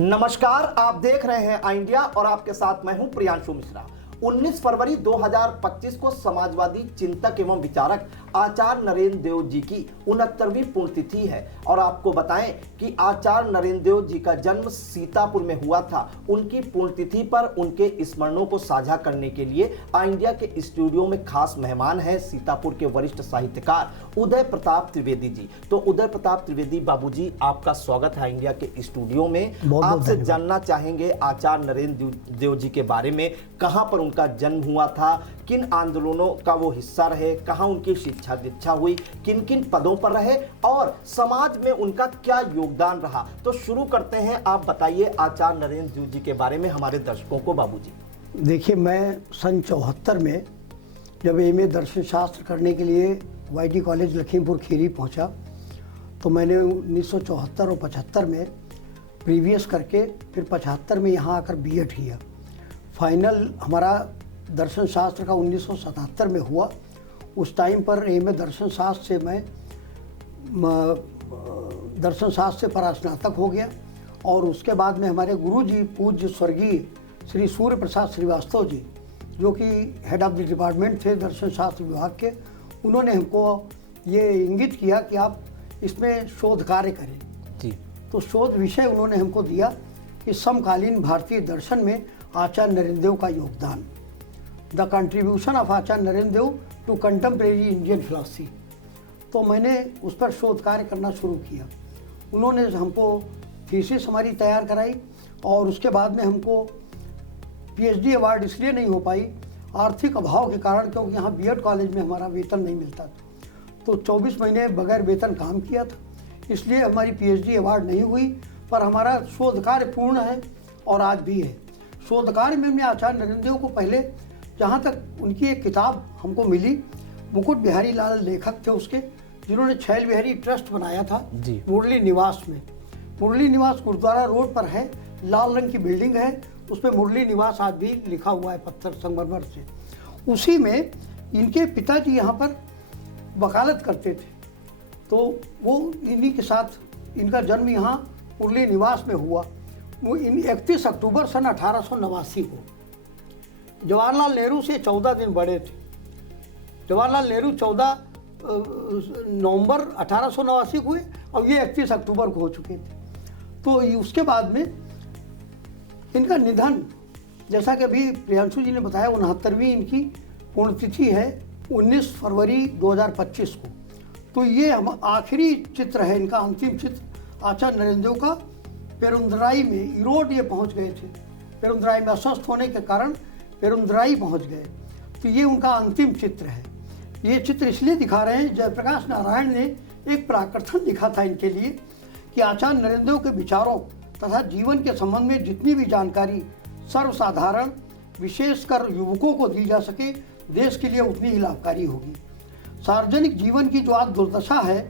नमस्कार, आप देख रहे हैं आई इंडिया और आपके साथ मैं हूं प्रियांशु मिश्रा। 19 फरवरी 2025 को समाजवादी चिंतक एवं विचारक आचार्य नरेंद्र देव जी की 69वीं पुण्यतिथि है और आपको बताएं कि आचार्य नरेंद्र देव जी का जन्म सीतापुर में हुआ था। उनकी पुण्यतिथि पर उनके स्मरणों को साझा करने के लिए आई इंडिया के स्टूडियो में खास मेहमान है सीतापुर के वरिष्ठ साहित्यकार उदय प्रताप त्रिवेदी जी। तो उदय प्रताप त्रिवेदी बाबूजी, आपका स्वागत है आई इंडिया के स्टूडियो में। आपसे जानना चाहेंगे आचार्य नरेंद्र देव जी के बारे में, कहाँ पर उनका जन्म हुआ था, किन आंदोलनों का वो हिस्सा रहे, कहाँ उनकी शिक्षा दीक्षा हुई, किन किन पदों पर रहे और समाज में उनका क्या योगदान रहा। तो शुरू करते हैं, आप बताइए आचार्य नरेंद्र देव जी के बारे में हमारे दर्शकों को बाबूजी। देखिए, मैं सन 74 में जब एमए दर्शन शास्त्र करने के लिए वाईटी कॉलेज लखीमपुर खीरी पहुंचा, तो मैंने 1974 और 75 में प्रीवियस करके फिर 75 में यहाँ आकर बीएड किया। फाइनल हमारा दर्शन शास्त्र का 1977 में हुआ। उस टाइम पर एमए दर्शन शास्त्र से मैं दर्शन शास्त्र से परास्नातक हो गया और उसके बाद में हमारे गुरुजी पूज्य स्वर्गीय श्री सूर्य प्रसाद श्रीवास्तव जी, जो कि हेड ऑफ द डिपार्टमेंट थे दर्शन शास्त्र विभाग के, उन्होंने हमको ये इंगित किया कि आप इसमें शोध कार्य करें जी। तो शोध विषय उन्होंने हमको दिया कि समकालीन भारतीय दर्शन में आचार्य नरेंद्र देव का योगदान, the contribution of Acharya Narendra Dev to contemporary Indian philosophy. तो मैंने उस पर शोध कार्य करना शुरू किया। उन्होंने हमको थीसिस हमारी तैयार कराई और उसके बाद में हमको पीएचडी अवार्ड इसलिए नहीं हो पाई आर्थिक अभाव के कारण, क्योंकि यहाँ बीएड कॉलेज में हमारा वेतन नहीं मिलता था। तो 24 महीने बगैर वेतन काम किया था, इसलिए हमारी पीएचडी अवार्ड नहीं हुई। पर हमारा शोध कार्य पूर्ण है और आज भी है। शोध कार्य में हमने आचार्य नरेंद्र देव को पहले, जहाँ तक उनकी एक किताब हमको मिली, मुकुट बिहारी लाल लेखक थे उसके, जिन्होंने छैल बिहारी ट्रस्ट बनाया था मुरली निवास में। मुरली निवास गुरुद्वारा रोड पर है, लाल रंग की बिल्डिंग है, उसमें मुरली निवास आज भी लिखा हुआ है पत्थर संगमरमर से। उसी में इनके पिताजी यहाँ पर वकालत करते थे, तो वो इन्हीं के साथ इनका जन्म यहाँ मुरली निवास में हुआ। वो 31 अक्टूबर सन 1889 को। जवाहरलाल नेहरू से 14 दिन बड़े थे। जवाहरलाल नेहरू 14 नवंबर 1889 को हुए और ये 31 अक्टूबर को हो चुके थे। तो उसके बाद में इनका निधन, जैसा कि अभी प्रियांशु जी ने बताया, 69वीं इनकी पुण्यतिथि है 19 फरवरी 2025 को। तो ये हम आखिरी चित्र है इनका, अंतिम चित्र आचार्य नरेंद्र देव का। पेरुंदराई में इरोड ये पहुंच गए थे, पेरुंदराई में अस्वस्थ होने के कारण पेरुंदराई पहुंच गए। तो ये उनका अंतिम चित्र है। ये चित्र इसलिए दिखा रहे हैं, जयप्रकाश नारायण ने एक प्राकथन लिखा था इनके लिए कि आचार्य नरेंद्र देव के विचारों तथा जीवन के संबंध में जितनी भी जानकारी सर्वसाधारण विशेषकर युवकों को दी जा सके, देश के लिए उतनी ही लाभकारी होगी। सार्वजनिक जीवन की जो आज दुर्दशा है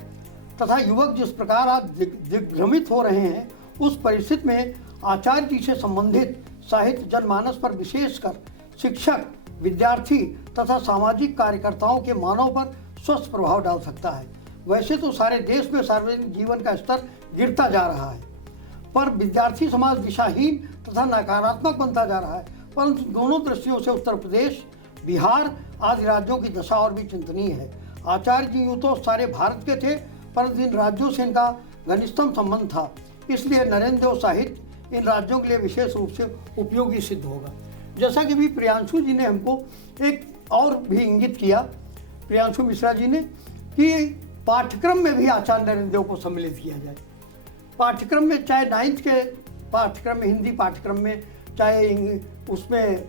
तथा युवक जिस प्रकार आज दिग्भ्रमित हो रहे हैं, उस परिस्थिति में आचार्य जी से संबंधित साहित्य जनमानस पर विशेषकर शिक्षक, विद्यार्थी तथा सामाजिक कार्यकर्ताओं के मानव पर स्वस्थ प्रभाव डाल सकता है। वैसे तो सारे देश में सार्वजनिक जीवन का स्तर गिरता जा रहा है, पर विद्यार्थी समाज दिशाहीन तथा नकारात्मक बनता जा रहा है। परंतु दोनों दृष्टियों से उत्तर प्रदेश, बिहार आदि राज्यों की दशा और भी चिंतनीय है। आचार्य जी यूँ तो सारे भारत के थे, परंतु इन राज्यों से इनका घनिष्ठतम संबंध था, इसलिए नरेंद्र देव साहित्य इन राज्यों के लिए विशेष रूप से उपयोगी सिद्ध होगा। जैसा कि भी प्रियांशु जी ने हमको एक और भी इंगित किया, प्रियांशु मिश्रा जी ने, कि पाठ्यक्रम में भी आचार्य नरेंद्र देव को सम्मिलित किया जाए। पाठ्यक्रम में, चाहे 9th के पाठ्यक्रम में, हिंदी पाठ्यक्रम में, चाहे उसमें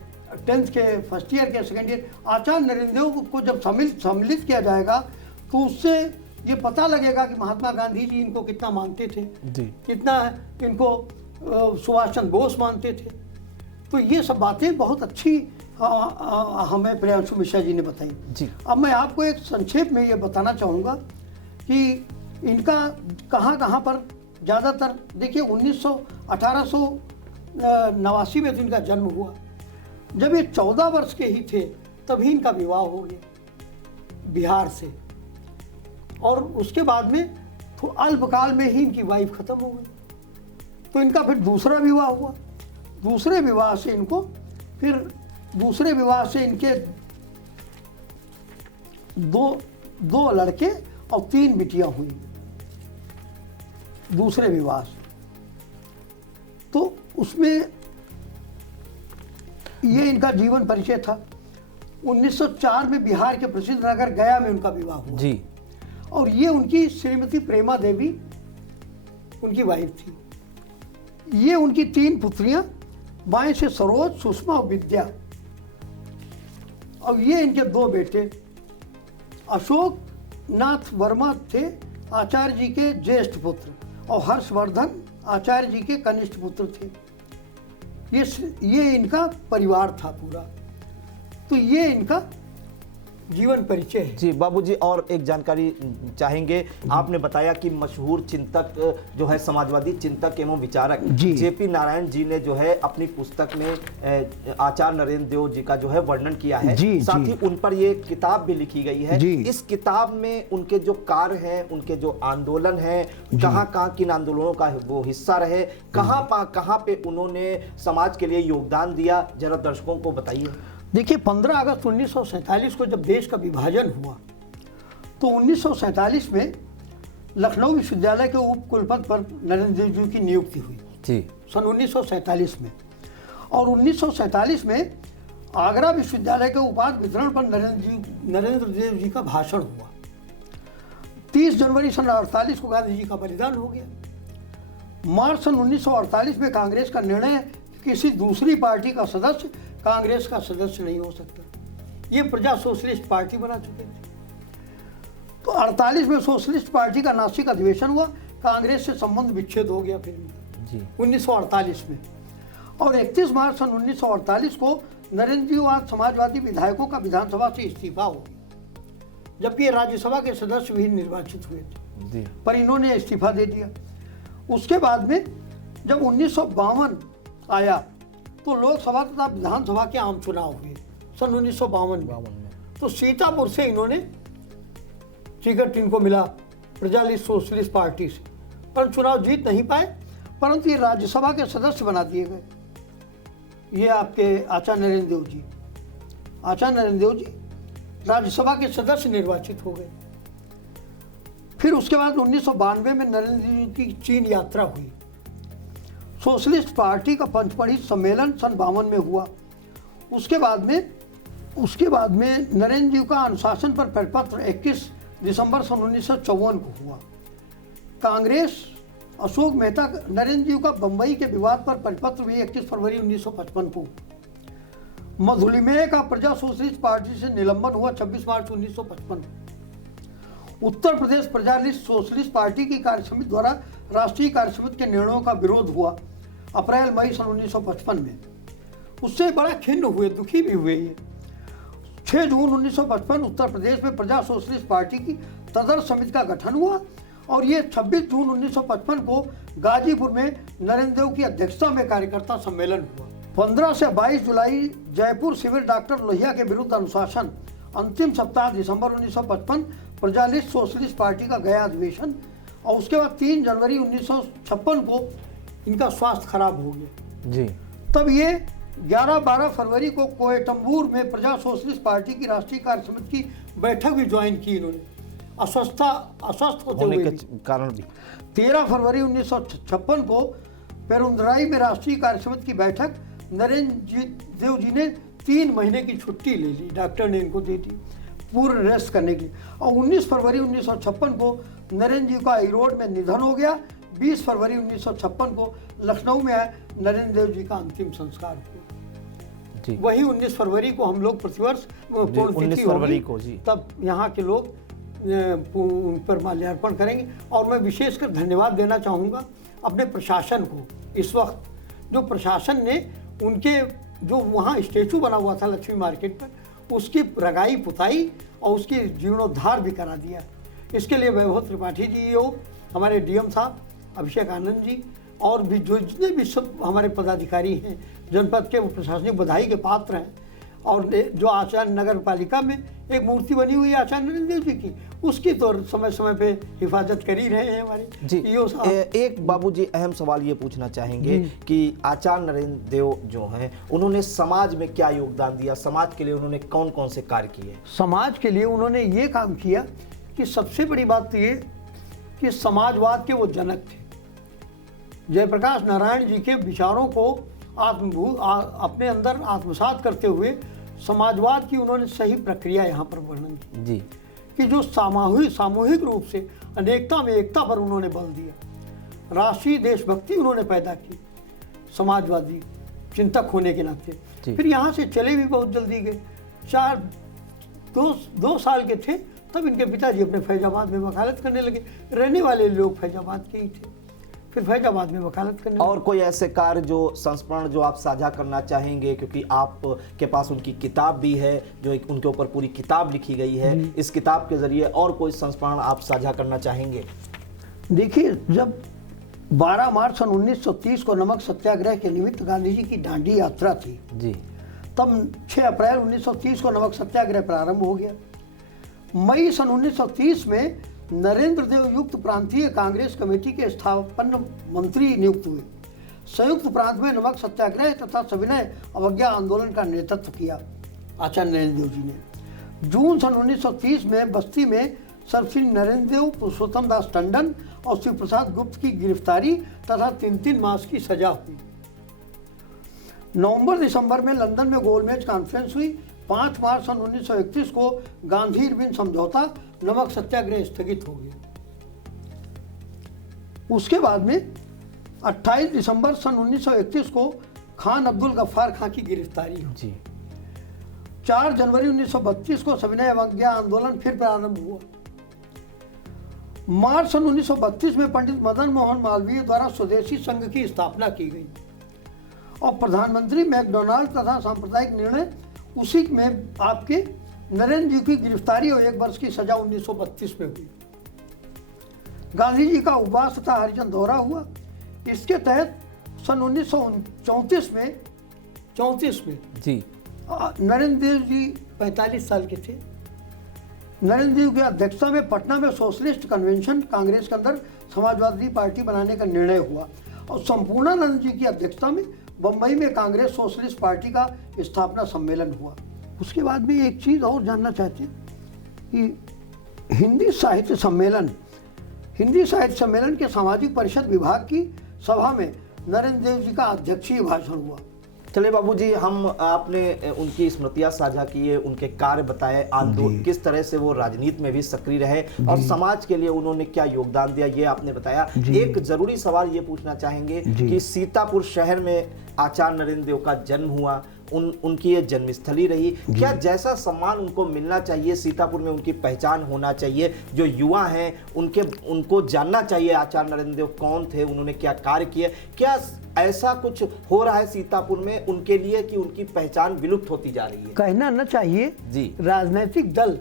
10th के फर्स्ट ईयर के सेकेंड ईयर, आचार्य नरेंद्र देव को जब सम्मिलित किया जाएगा तो उससे ये पता लगेगा कि महात्मा गांधी जी इनको कितना मानते थे जी, कितना इनको सुभाष चंद्र बोस मानते थे। तो ये सब बातें बहुत अच्छी हमें प्रियांशु मिश्रा जी ने बताई जी। अब मैं आपको एक संक्षेप में ये बताना चाहूँगा कि इनका कहाँ पर ज़्यादातर, देखिए 1889 में तो इनका जन्म हुआ। जब ये 14 वर्ष के ही थे तभी इनका विवाह हो गया बिहार से, और उसके बाद में तो अल्पकाल में ही इनकी वाइफ खत्म हो गई। तो इनका फिर दूसरा विवाह हुआ। दूसरे विवाह से इनको फिर दूसरे विवाह से इनके दो लड़के और 3 बिटियां हुई दूसरे विवाह से। तो उसमें ये इनका जीवन परिचय था। 1904 में बिहार के प्रसिद्ध नगर गया में उनका विवाह हुआ जी। और ये उनकी श्रीमती प्रेमा देवी उनकी वाइफ थी। ये उनकी 3 पुत्रियां, बाएं से सरोज, सुषमा और विद्या। और ये इनके 2 बेटे अशोक नाथ वर्मा थे आचार्य जी के ज्येष्ठ पुत्र, और हर्षवर्धन आचार्य जी के कनिष्ठ पुत्र थे। ये इनका परिवार था पूरा। तो ये इनका जीवन परिचय है। जी बाबूजी, और एक जानकारी चाहेंगे। आपने बताया कि मशहूर चिंतक जो है, समाजवादी चिंतक एवं विचारक जेपी नारायण जी ने जो है अपनी पुस्तक में आचार्य नरेंद्र देव जी का जो है वर्णन किया है। साथ ही उन पर ये किताब भी लिखी गई है। इस किताब में उनके जो कार्य हैं, उनके जो आंदोलन हैं, कहाँ किन आंदोलनों का वो हिस्सा रहे, कहाँ पे उन्होंने समाज के लिए योगदान दिया, जरा दर्शकों को बताइए। देखिए, 15 अगस्त 1947 को जब देश का विभाजन हुआ तो 1947 में लखनऊ विश्वविद्यालय के उप कुलपति पर नरेंद्र देव जी की नियुक्ति हुई जी सन 1947 में। और 1947 में आगरा विश्वविद्यालय के उपाधि वितरण पर नरेंद्र देव जी का भाषण हुआ। 30 जनवरी सन 1948 को गांधी जी का बलिदान हो गया। मार्च सन 1948 में कांग्रेस का निर्णय किसी दूसरी पार्टी का सदस्य कांग्रेस का सदस्य नहीं हो सकता। ये प्रजा सोशलिस्ट पार्टी बना चुके थे। तो 48 में सोशलिस्ट पार्टी का नासिक अधिवेशन हुआ, कांग्रेस से संबंध विच्छेद हो गया फिर जी 1948 में। और 31 मार्च सन 1948 को नरेंद्र जी समाजवादी विधायकों का विधानसभा से इस्तीफा हो गया, जबकि राज्यसभा के सदस्य भी निर्वाचित हुए थे, पर इन्होंने इस्तीफा दे दिया। उसके बाद में जब 1952 आया तो लोकसभा तथा विधानसभा के आम चुनाव हुए सन 1952 में। तो सीतापुर से इन्होंने टिकट इनको मिला प्रजालिस्ट सोशलिस्ट पार्टी से, पर चुनाव जीत नहीं पाए, परंतु ये राज्यसभा के सदस्य बना दिए गए। ये आपके आचार्य नरेंद्र देव जी, राज्यसभा के सदस्य निर्वाचित हो गए। फिर उसके बाद 1992 में नरेंद्र जी की चीन यात्रा हुई। सोशलिस्ट पार्टी का पंचमढ़ी सम्मेलन सन 52 में हुआ। उसके बाद में नरेंद्र जी का अनुशासन पर परिपत्र 21 दिसंबर सन 1954 को हुआ। कांग्रेस अशोक मेहता नरेंद्र जी का बम्बई के विवाद पर परिपत्र भी 31 फरवरी 1955 को। मधुलिमेय का प्रजा सोशलिस्ट पार्टी से निलंबन हुआ 26 मार्च 1955। उत्तर प्रदेश प्रजालिस्ट सोशलिस्ट पार्टी की कार्यसमिति द्वारा राष्ट्रीय कार्यसमिति के निर्णयों का विरोध हुआ अप्रैल मई सन 1955 में। उससे बड़ा खिन्न हुए, दुखी भी हुए। ये 6 जून 1955 उत्तर प्रदेश में प्रजा सोशलिस्ट पार्टी की तदर्थ समिति का गठन हुआ और ये 26 जून 1955 को गाजीपुर में नरेंद्र देव की अध्यक्षता में कार्यकर्ता सम्मेलन हुआ। 15 से 22 जुलाई जयपुर सिविल डॉक्टर लोहिया के विरुद्ध अनुशासन। अंतिम सप्ताह दिसंबर 1955 प्रजालिस्ट सोशलिस्ट पार्टी का गया अधिवेशन। और उसके बाद 3 जनवरी 1956 को इनका स्वास्थ्य खराब हो गया जी। तब ये 11-12 फरवरी को कोयटम्बूर में प्रजा सोशलिस्ट पार्टी की राष्ट्रीय कार्यसमिति की बैठक भी ज्वाइन की इन्होंने, अस्वस्थ होते हुए के कारण भी। 13 फरवरी 1956 को पेरुंदराई में राष्ट्रीय कार्यसमिति की बैठक। नरेंद्र देव जी ने 3 महीने की छुट्टी ले ली, डॉक्टर ने इनको दे दी पूर्ण रेस्ट करने के लिए। और 19 फरवरी 1956 को नरेंद्र जी का ईरोड में निधन हो गया। 20 फरवरी 1956 को लखनऊ में नरेंद्र देव जी का अंतिम संस्कार हुआ जी। वही 19 फरवरी को हम लोग प्रतिवर्ष 19 फरवरी को जी, तब यहाँ के लोग उन पर माल्यार्पण करेंगे। और मैं विशेषकर धन्यवाद देना चाहूँगा अपने प्रशासन को। इस वक्त जो प्रशासन ने उनके जो वहाँ स्टेचू बना हुआ था लक्ष्मी मार्केट पर, उसकी रंगाई पुताई और उसकी जीर्णोद्धार भी करा दिया। इसके लिए वैभव त्रिपाठी जी हो, हमारे डीएम साहब अभिषेक आनंद जी और भी जो जितने भी सब हमारे पदाधिकारी हैं जनपद के, वो प्रशासनिक बधाई के पात्र हैं। और जो आचार्य नगर पालिका में एक मूर्ति बनी हुई है आचार्य नरेंद्र देव जी की, उसकी तो समय समय पे हिफाजत कर ही रहे हैं हमारे जी। ईओ साहब। एक बाबूजी अहम सवाल ये पूछना चाहेंगे कि आचार्य नरेंद्र देव जो हैं उन्होंने समाज में क्या योगदान दिया, समाज के लिए उन्होंने कौन कौन से कार्य किए? समाज के लिए उन्होंने ये काम किया कि सबसे बड़ी बात तो ये कि समाजवाद के वो जनक थे। जयप्रकाश नारायण जी के विचारों को अपने अंदर आत्मसात करते हुए समाजवाद की उन्होंने सही प्रक्रिया यहाँ पर वर्णन की जी। कि जो सामूहिक रूप से अनेकता में एकता पर उन्होंने बल दिया, राष्ट्रीय देशभक्ति उन्होंने पैदा की, समाजवादी चिंतक होने के नाते। फिर यहाँ से चले भी बहुत जल्दी गए, 2 साल के थे तब इनके पिताजी अपने फैजाबाद में वकालत करने लगे। रहने वाले लोग फैजाबाद के ही थे, फिर फैजाबाद में वकालत करने और कोई ऐसे कार्य जो संस्मरण जो आप साझा करना चाहेंगे, क्योंकि आपके पास उनकी किताब भी है जो उनके ऊपर पूरी किताब लिखी गई है, इस किताब के जरिए और कोई संस्मरण आप साझा करना चाहेंगे? देखिए, जब 12 मार्च सन 1930 को नमक सत्याग्रह के निमित्त गांधी जी की दांडी यात्रा थी जी, तब 6 अप्रैल 1930 को नमक सत्याग्रह प्रारंभ हो गया। मई सन 1930 में नरेंद्र देव युक्त प्रांतीय कांग्रेस कमेटी के स्थापना मंत्री नियुक्त हुए। संयुक्त प्रांत में नमक सत्याग्रह तथा सविनय अवज्ञा आंदोलन का नेतृत्व किया आचार्य नरेंद्र देव जी ने। जून सन 1930 में बस्ती में श्री नरेंद्र देव, पुरुषोत्तम दास टंडन और शिव प्रसाद गुप्त की गिरफ्तारी तथा 3 मास की सजा हुई। नवंबर दिसंबर में लंदन में गोलमेज कॉन्फ्रेंस हुई। 5 मार्च सन 1931 को गांधी इरविन समझौता, नमक सत्याग्रह स्थगित हो गया। उसके बाद में 28 दिसंबर सन 1931 को खान अब्दुल गफ्फार खां की गिरफ्तारी हुई जी। 4 जनवरी 1932 को सविनय अवज्ञा आंदोलन फिर प्रारंभ हुआ। मार्च सन 1932 में पंडित मदन मोहन मालवीय द्वारा स्वदेशी संघ की स्थापना की गई और प्रधानमंत्री मैकडोनाल्ड तथा सांप्रदायिक निर्णय, उसी में आपके नरेंद्र जी की गिरफ्तारी और 1 वर्ष की सजा 1932 में हुई। गांधी जी का उपवास तथा हरिजन दौरा हुआ। इसके तहत सन 1934 में जी नरेंद्र देव जी 45 साल के थे। नरेंद्र देव की अध्यक्षता में पटना में सोशलिस्ट कन्वेंशन, कांग्रेस के अंदर समाजवादी पार्टी बनाने का निर्णय हुआ और संपूर्णानंद जी की अध्यक्षता में बम्बई में कांग्रेस सोशलिस्ट पार्टी का स्थापना सम्मेलन हुआ। उसके बाद भी एक चीज़ और जानना चाहते हैं कि हिंदी साहित्य सम्मेलन के सामाजिक परिषद विभाग की सभा में नरेंद्र देव जी का अध्यक्षीय भाषण हुआ। चलिए बाबूजी, हम आपने उनकी स्मृतियां साझा की है, उनके कार्य बताए, आंदोलन किस तरह से वो राजनीति में भी सक्रिय रहे और समाज के लिए उन्होंने क्या योगदान दिया, ये आपने बताया। एक जरूरी सवाल ये पूछना चाहेंगे कि सीतापुर शहर में आचार्य नरेंद्र देव का जन्म हुआ, उनकी ये जन्मस्थली रही, क्या जैसा सम्मान उनको मिलना चाहिए, सीतापुर में उनकी पहचान होना चाहिए, जो युवा हैं उनको जानना चाहिए आचार्य नरेंद्र देव कौन थे, उन्होंने क्या कार्य किए, क्या ऐसा कुछ हो रहा है सीतापुर में उनके लिए कि उनकी पहचान विलुप्त होती जा रही है? कहना न चाहिए जी। राजनीतिक दल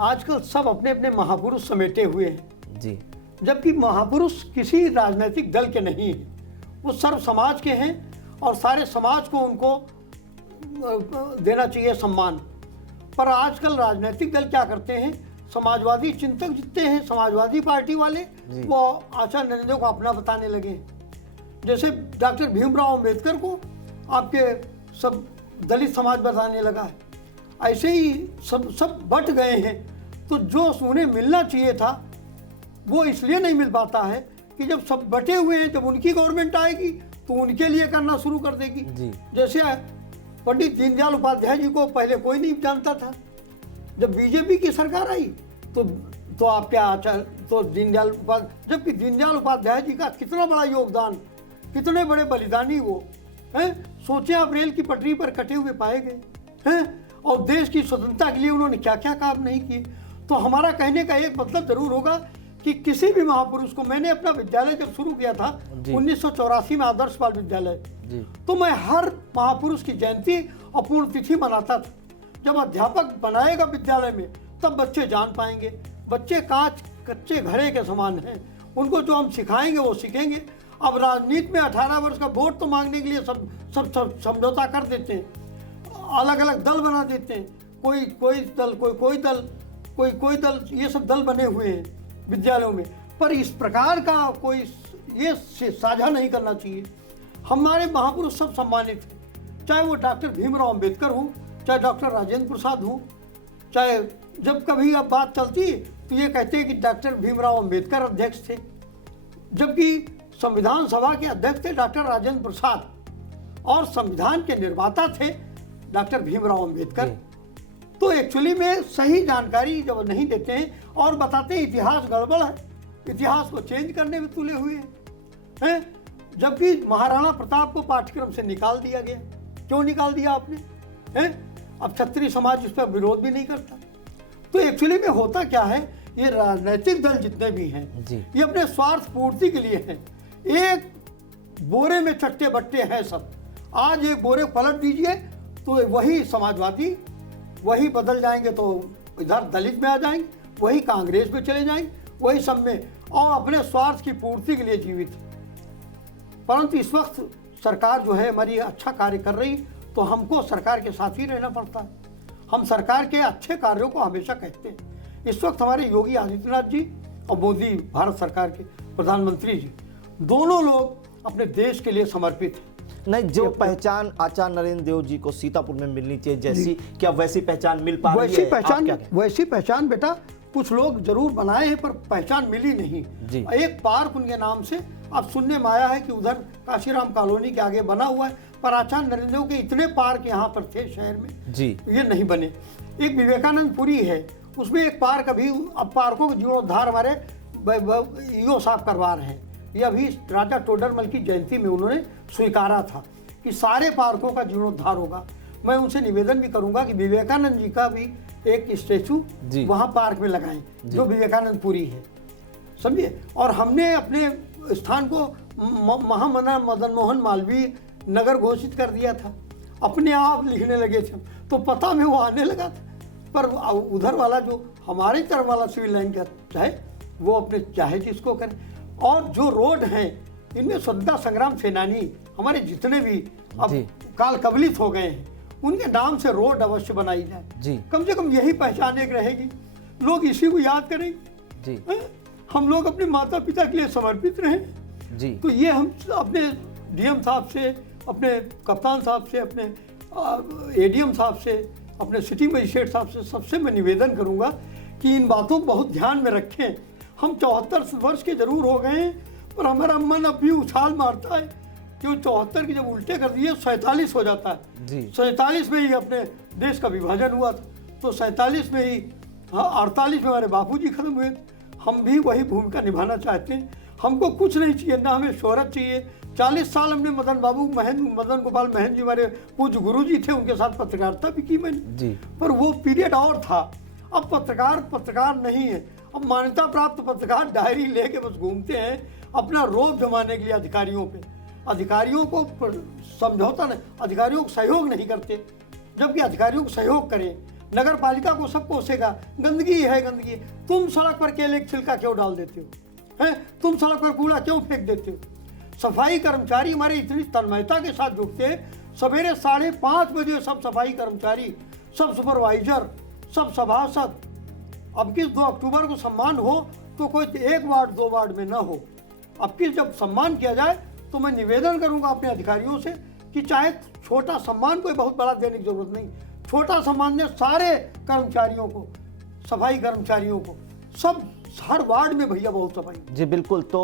आजकल सब अपने अपने महापुरुष समेटे हुए हैं जी, जबकि महापुरुष किसी राजनीतिक दल के नहीं है, वो सर्व समाज के हैं और सारे समाज को उनको देना चाहिए सम्मान। पर आजकल राजनीतिक दल क्या करते हैं, समाजवादी चिंतक जितने हैं, समाजवादी पार्टी वाले, वो आचार्य नरेंद्र देव को अपना बताने लगे। जैसे डॉक्टर भीमराव अंबेडकर को आपके सब दलित समाज बताने लगा है, ऐसे ही सब बट गए हैं। तो जो उन्हें मिलना चाहिए था वो इसलिए नहीं मिल पाता है कि जब सब बटे हुए हैं, जब उनकी गवर्नमेंट आएगी तो उनके लिए करना शुरू कर देगी। जैसे पंडित दीनदयाल उपाध्याय जी को पहले कोई नहीं जानता था, जब बीजेपी की सरकार आई तो आप क्या आचार्य तो दीनदयाल उपाध्याय, जबकि दीनदयाल उपाध्याय जी का कितना बड़ा योगदान, कितने बड़े बलिदानी वो हैं। सोचे आप, रेल की पटरी पर कटे हुए पाए गए हैं और देश की स्वतंत्रता के लिए उन्होंने क्या क्या काम नहीं किए। तो हमारा कहने का एक मतलब जरूर होगा कि किसी भी महापुरुष को, मैंने अपना विद्यालय जब शुरू किया था 1984 में आदर्श बाल विद्यालय, तो मैं हर महापुरुष की जयंती और पुण्यतिथि मनाता था। जब अध्यापक बनाएगा विद्यालय में तब बच्चे जान पाएंगे। बच्चे कांच कच्चे घड़े के समान हैं, उनको जो हम सिखाएंगे वो सीखेंगे। अब राजनीति में 18 वर्ष का वोट तो मांगने के लिए सब समझौता कर देते हैं। अलग अलग दल बना देते हैं, कोई दल, कोई दल, ये सब दल बने हुए हैं विद्यालयों में। पर इस प्रकार का कोई ये साझा नहीं करना चाहिए। हमारे महापुरुष सब सम्मानित हैं, चाहे वो डॉक्टर भीमराव अंबेडकर हो, चाहे डॉक्टर राजेंद्र प्रसाद हो, चाहे जब कभी अब बात चलती है तो ये कहते हैं कि डॉक्टर भीमराव अंबेडकर अध्यक्ष थे, जबकि संविधान सभा के अध्यक्ष थे डॉक्टर राजेंद्र प्रसाद और संविधान के निर्माता थे डॉक्टर भीमराव अंबेडकर। तो एक्चुअली में सही जानकारी जब नहीं देते हैं और बताते हैं इतिहास गड़बड़ है, इतिहास को चेंज करने में तुले हुए हैं, जबकि महाराणा प्रताप को पाठ्यक्रम से निकाल दिया गया। क्यों निकाल दिया आपने? अब क्षत्रिय समाज इस पर विरोध भी नहीं करता। तो एक्चुअली में होता क्या है, ये राजनीतिक दल जितने भी हैं ये अपने स्वार्थ पूर्ति के लिए हैं। एक बोरे में चट्टे बट्टे हैं सब। आज एक बोरे पलट दीजिए तो वही समाजवादी, वही बदल जाएंगे तो इधर दलित में आ जाएंगे, वही कांग्रेस में चले जाएंगे, वही सब में, और अपने स्वार्थ की पूर्ति के लिए जीवित। परंतु इस वक्त सरकार जो है हमारी अच्छा कार्य कर रही, तो हमको सरकार के साथ ही रहना पड़ता है। हम सरकार के अच्छे कार्यों को हमेशा कहते हैं। इस वक्त हमारे योगी आदित्यनाथ जी और मोदी भारत सरकार के प्रधानमंत्री जी, दोनों लोग अपने देश के लिए समर्पित हैं। नहीं, जो पहचान आचार्य नरेंद्र देव जी को सीतापुर में मिलनी चाहिए, जैसी क्या वैसी पहचान मिल पा रही है? वैसी पहचान बेटा कुछ लोग जरूर बनाए हैं, पर पहचान मिली नहीं। एक पार्क उनके नाम से अब सुनने में आया है कि उधर काशीराम कॉलोनी के आगे बना हुआ है, पर आचार्य नरेंद्र देव के इतने पार्क यहाँ पर थे शहर में ये नहीं बने। एक विवेकानंदपुरी है, उसमें एक पार्क अभी, अब पार्कों का जीर्णोद्धार हमारे ईओ साहब करवा रहे हैं। ये अभी राजा टोडरमल की जयंती में उन्होंने स्वीकारा था कि सारे पार्कों का जीर्णोद्धार होगा। मैं उनसे निवेदन भी करूंगा कि विवेकानंद जी का भी एक स्टेचू वहाँ पार्क में लगाएं, जो विवेकानंदपुरी है, समझिए। और हमने अपने स्थान को महामना मदन मोहन मालवीय नगर घोषित कर दिया था, अपने आप लिखने लगे थे, तो पता में वो आने लगा था। पर उधर वाला जो हमारी तरफ वाला सिविल लाइन का चाहे वो अपने चाहे जिसको करें। और जो रोड हैं इनमें स्वतंत्रता संग्राम सेनानी हमारे जितने भी अब काल कबलित हो गए हैं, उनके नाम से रोड अवश्य बनाई जाए। कम से कम यही पहचान एक रहेगी, लोग इसी को याद करेंगे। हम लोग अपने माता पिता के लिए समर्पित रहें। तो ये हम अपने डीएम साहब से, अपने कप्तान साहब से, अपने एडीएम साहब से, अपने सिटी मजिस्ट्रेट साहब से, सबसे मैं निवेदन करूंगा कि इन बातों को बहुत ध्यान में रखें। हम 74 वर्ष के जरूर हो गए हैं, पर हमारा मन अब भी उछाल मारता है कि 74 के जब उल्टे कर दिए 47 हो जाता है। 47 में ही अपने देश का विभाजन हुआ था, तो 47 में ही 48 में हमारे बापूजी खत्म हुए। हम भी वही भूमिका निभाना चाहते हैं। हमको कुछ नहीं चाहिए, ना हमें शोहरत चाहिए। 40 साल हमने मदन गोपाल महन जी हमारे पूज्य गुरु जी थे, उनके साथ पत्रकारिता भी की मैंने, पर वो पीरियड और था। अब पत्रकार नहीं है, अब मान्यता प्राप्त पत्रकार डायरी लेके बस घूमते हैं अपना रोब जमाने के लिए अधिकारियों पे। अधिकारियों को समझौता नहीं, अधिकारियों को सहयोग नहीं करते, जबकि अधिकारियों को सहयोग करें। नगर पालिका को सब कोसेगा, गंदगी है गंदगी। तुम सड़क पर केले का छिलका क्यों डाल देते हो? हैं, तुम सड़क पर कूड़ा क्यों फेंक देते हो? सफाई कर्मचारी हमारे इतनी तन्मयता के साथ जुटते हैं, सवेरे 5:30 बजे सब सफाई कर्मचारी, सब सुपरवाइजर, सब सभासद। अब किस 2 अक्टूबर को सम्मान हो तो कोई 1 वार्ड 2 वार्ड में ना हो। अब किस जब सम्मान किया जाए तो मैं निवेदन करूंगा अपने अधिकारियों से कि चाहे छोटा सम्मान, कोई बहुत बड़ा देने की जरूरत नहीं, छोटा सम्मान ने सारे कर्मचारियों को, सफाई कर्मचारियों को, सब हर वार्ड में भैया बहुत सफाई। जी बिल्कुल। तो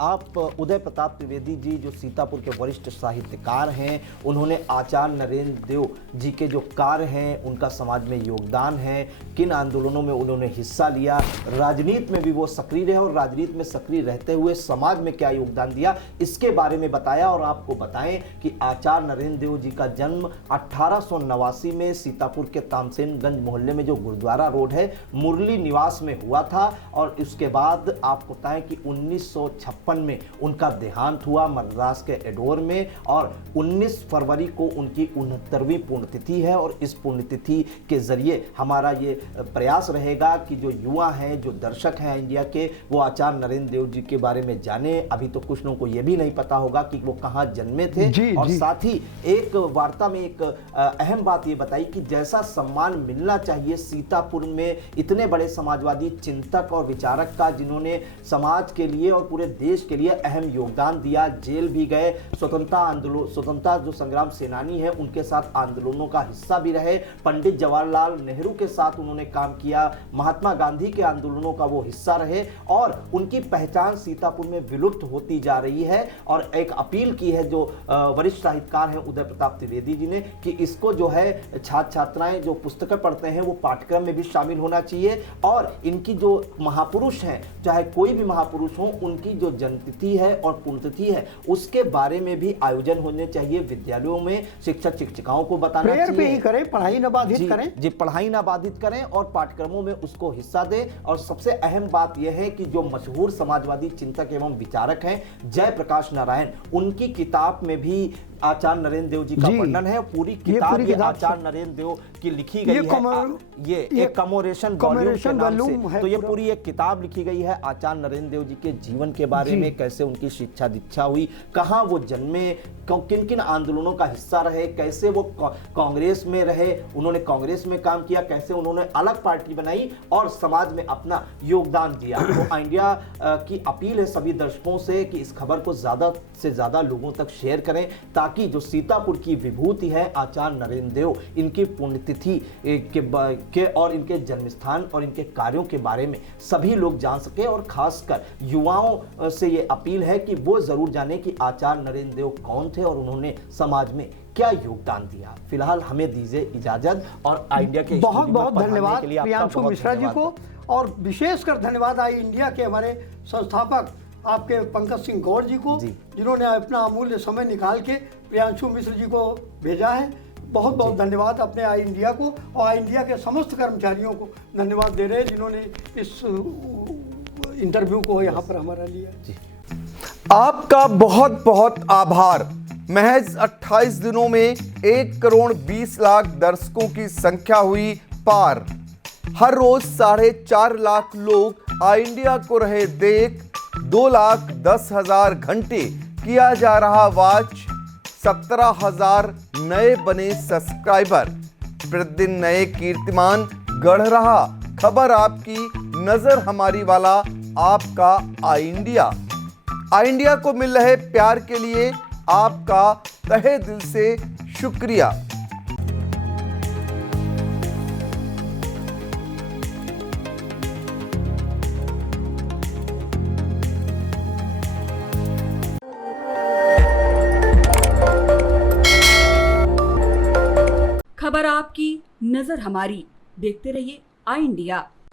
आप उदय प्रताप त्रिवेदी जी जो सीतापुर के वरिष्ठ साहित्यकार हैं, उन्होंने आचार्य नरेंद्र देव जी के जो कार्य हैं, उनका समाज में योगदान है, किन आंदोलनों में उन्होंने हिस्सा लिया, राजनीति में भी वो सक्रिय रहे और राजनीति में सक्रिय रहते हुए समाज में क्या योगदान दिया, इसके बारे में बताया। और आपको बताएं कि आचार्य नरेंद्र देव जी का जन्म 1889 में सीतापुर के तामसेनगंज मोहल्ले में जो गुरुद्वारा रोड है, मुरली निवास में हुआ था। और उसके बाद आपको बताएं कि 1956 में उनका देहांत हुआ मद्रास के एडोर में, और 19 फरवरी को उनकी 69वीं पुण्यतिथि है। और इस पुण्यतिथि के जरिए हमारा ये प्रयास रहेगा कि जो युवा हैं, जो दर्शक हैं इंडिया के, वो आचार्य नरेंद्र देव जी के बारे में जाने। अभी तो कुछ लोगों को ये भी नहीं पता होगा कि वो कहाँ जन्मे थे। और साथ ही एक वार्ता में एक अहम बात ये बताई कि जैसा सम्मान मिलना चाहिए सीतापुर में इतने बड़े समाजवादी चिंतक और विचारक का, जिन्होंने समाज के लिए और पूरे देश के लिए अहम योगदान दिया, जेल भी गए, स्वतंत्रता जो संग्राम सेनानी है उनके साथ आंदोलनों का हिस्सा भी रहे, पंडित जवाहरलाल नेहरू के साथ उन्होंने काम किया, महात्मा गांधी के आंदोलनों का वो हिस्सा रहे, और उनकी पहचान सीतापुर में विलुप्त होती जा रही है। और एक अपील की है जो वरिष्ठ साहित्यकार हैं उदय प्रताप त्रिवेदी जी ने, कि इसको जो है छात्र छात्राएं जो पुस्तकें पढ़ते हैं वो पाठ्यक्रम में भी शामिल होना चाहिए, और इनकी जो महापुरुष हैं, चाहे कोई भी महापुरुष हो, उनकी जो जन्मतिथि है और पुण्यतिथि है उसके बारे में भी आयोजन होने चाहिए विद्यालयों में, शिक्षक शिक्षिकाओं को बताना चाहिए। पे ही करें, पढ़ाई न बाधित करें। जी, पढ़ाई ना बाधित करें और पाठ्यक्रमों में उसको हिस्सा दें। और सबसे अहम बात यह है कि जो मशहूर समाजवादी चिंतक एवं विचारक हैं जयप्रकाश नारायण, उनकी किताब में भी आचार्य नरेंद्र देव जी का वर्णन है। पूरी किताब ये आचार्य नरेंद्र देव की लिखी गई है। ये एक कमोरेशन वॉल्यूम के नाम से, तो ये पूरी एक किताब लिखी गई है आचार्य नरेंद्र देव जी के जीवन के बारे में, कैसे उनकी शिक्षा दीक्षा हुई, कहाँ वो जन्मे, किन किन आंदोलनों का हिस्सा रहे, कैसे वो कांग्रेस में रहे, उन्होंने कांग्रेस में काम किया, कैसे उन्होंने अलग पार्टी बनाई और समाज में अपना योगदान दिया। तो इंडिया की अपील है सभी दर्शकों से कि इस खबर को ज्यादा से ज्यादा लोगों तक शेयर करें, ताकि जो सीतापुर की विभूति है आचार्य नरेंद्र देव, इनकी पुण्यतिथि के और इनके जन्मस्थान और इनके कार्यों के बारे में सभी लोग जान सके। और खासकर युवाओं से ये अपील है कि वो जरूर जाने कि आचार्य नरेंद्र देव कौन थे और उन्होंने समाज में क्या योगदान दिया। फिलहाल हमें दीजिए इजाजत, और आई इंडिया के बहुत बहुत धन्यवाद प्रियांशु मिश्रा जी को, और विशेषकर धन्यवाद आई इंडिया के हमारे संस्थापक आपके पंकज सिंह गौड़ जी को, जिन्होंने अपना अमूल्य समय निकाल के प्रियांशु मिश्र जी को भेजा है। बहुत बहुत धन्यवाद अपने आई इंडिया को, और आई इंडिया के समस्त कर्मचारियों को धन्यवाद दे रहे हैं जिन्होंने इस इंटरव्यू को यहाँ पर हमारा लिया। आपका बहुत बहुत आभार। महज 28 दिनों में 1,20,00,000 दर्शकों की संख्या हुई पार। हर रोज 4.5 लाख लोग आई इंडिया को रहे देख, 2,10,000 घंटे किया जा रहा वॉच, 17,000 नए बने सब्सक्राइबर, प्रतिदिन नए कीर्तिमान गढ़ रहा। खबर आपकी, नजर हमारी वाला आपका आई इंडिया। आई इंडिया को मिल रहे प्यार के लिए आपका तहे दिल से शुक्रिया। खबर आपकी, नजर हमारी। देखते रहिए आई इंडिया।